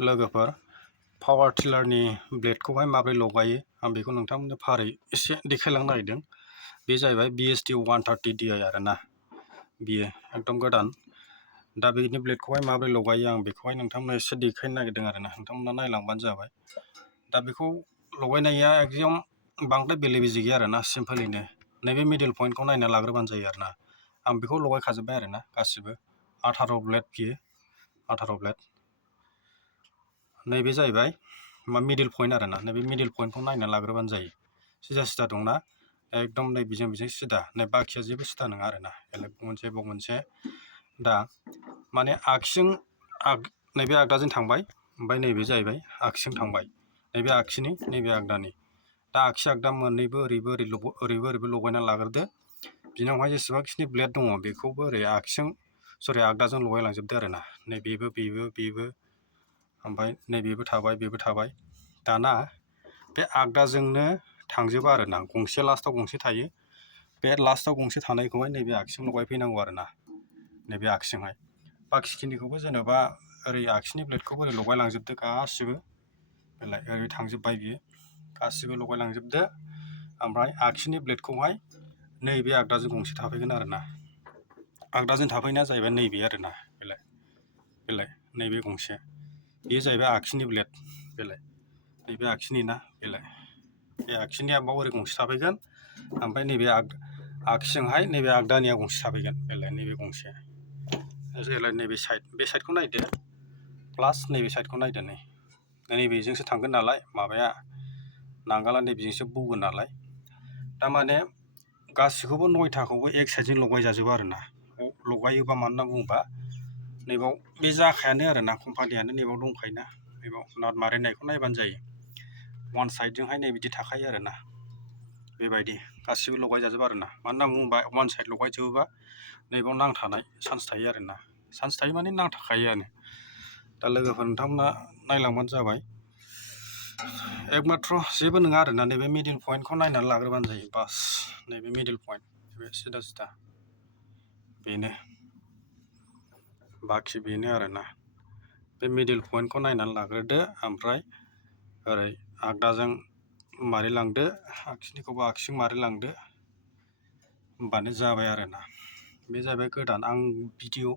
लोगोफोर पावार टिलारनि ब्लेडखौहाय माबोरै लगायो आं बेखौ नोंथांमोननो फारि एसे देखायलांनो नागिरदों। बे जाहैबाय BSD 130 DI आरोना, बियो एकदम गोदान। दा बेनि ब्लेडखौहाय माबोरै लगायो आं बेखौहाय नोंथांमोननो एसे देखायनो नागिरदों आरोना, नोंथांमोना नायलांबानो जाबाय। दा बेखौ लगायनाया एकदम बांद्राय बेले बेजे गैया आरोना, सिम्पोलैनो नैबे मिडिल पइन्टखौ नायना लाग्रोबानो जायो आरोना। आं बेखौ लगायखाजोब्बाय आरोना गासिबो 18 ब्लेड, बियो 18 ब्लेड। नैबे जाहैबाय मिडिल पइन्ट आरोना, नैबे मिडिल पइन्टखौ नायना लाग्रोबानो जायो। सिदा सिदा दंना एकदम नै बेजों सिदा, नै बाखिया जेबो सिदा नङा आरोना, बाव मोनसे। दा माने आगसिजों नैबे आगदाजों थांबाय, ओमफ्राय नैबे जाहैबाय आगसिजों थांबाय, नैबे आगसिनि नैबे आगदानि। दा आगसि आगदा मोननैबो ओरैबो ओरैबो लगायना लाग्रोदो। बिनावहाय जेसेबांखिनि ब्लेड दङ बेखौबो ओरै आगदाजों लगायलांजोबदो आरोना। नैबेबो बेबो ओमफ्राय नैबेबो थाबाय, बेबो थाबाय। दाना बे आगदाजोंनो थांजोबा आरोना, गंसे लास्टआव गंसे थायो। बे लास्टआव गंसे थानायखौहाय नैबे आगसिजों लगायफैनांगौ आरोना, नैबे आगसिजोंहाय। बाखिखिनिखौबो जेनेबा ओरै आगसिनि ब्लेडखौबो ओरै लगायलांजोबदो गासिबो, ओरै थांजोब्बाय बियो गासिबो लगायलांजोबदो। ओमफ्राय आगसिनि ब्लेडखौहाय नैबे आगदाजों गंसे थाफैगोन आरोना। आगदाजों थाफैनाया जाहैबाय नैबे आरोना, बेलाय नैबे गंसे, बेयो जाहैबाय आगसिनि ब्लेड, नैबे आगसिनि ना, बे आगसिनिया बाव ओरै गंसे थाफैगोन। ओमफ्राय नैबे आगसिजोंहाय नैबे आगदानिया गंसे थाफैगोन, नैबे गंसे। नैबे बे साइडखौ नायदो, प्लास नैबे साइडखौ नायदो। नैबेजोंसो थांगोन नालाय माबाया, नांगाला नैबेजोंसो बौगोन नालाय। थारमाने गासिखौबो 9थाखौबो एक साइडजों लगायजाजोबा आरोना। लगायोबा मानो होनना बुङोबा नैबाव बे जाखायानो आरोना, कम्पानियानो नैबाव दंखायोना, नैबाव नाट मारिनायखौ नायबानो जायो। वान साइडजोंहाय नै बिदि थाखायो आरोना, बेबायदि गासिबो लगायजाजोबा आरोना। मानो होनना बुङोबा वान साइड लगायजोबोबा नैबाव नांथानाय चान्स थायो आरोना, चान्स थायो माने नांथाखायोआनो। दा लोगोफोर नोंथांमोना नायलांबानो जाबाय। एकमाथ्र जेबो नङा आरोना, नैबे मिडिल पइन्टखौ नायनानै लाग्रोबानो जायो बास। नैबे मिडिल पइन्ट, बे सिदा सिदा बेनो, बाखि बेनो आरोना। बे मिडिल पइन्टखौ नायनानै लाग्रोदो, ओमफ्राय ओरै आगदाजों मारिलांदो, आगसिनिखौबो आगसिजों मारिलांदो, होमबानो जाबाय आरोना। बे जाहैबाय गोदान। आं भिडिअ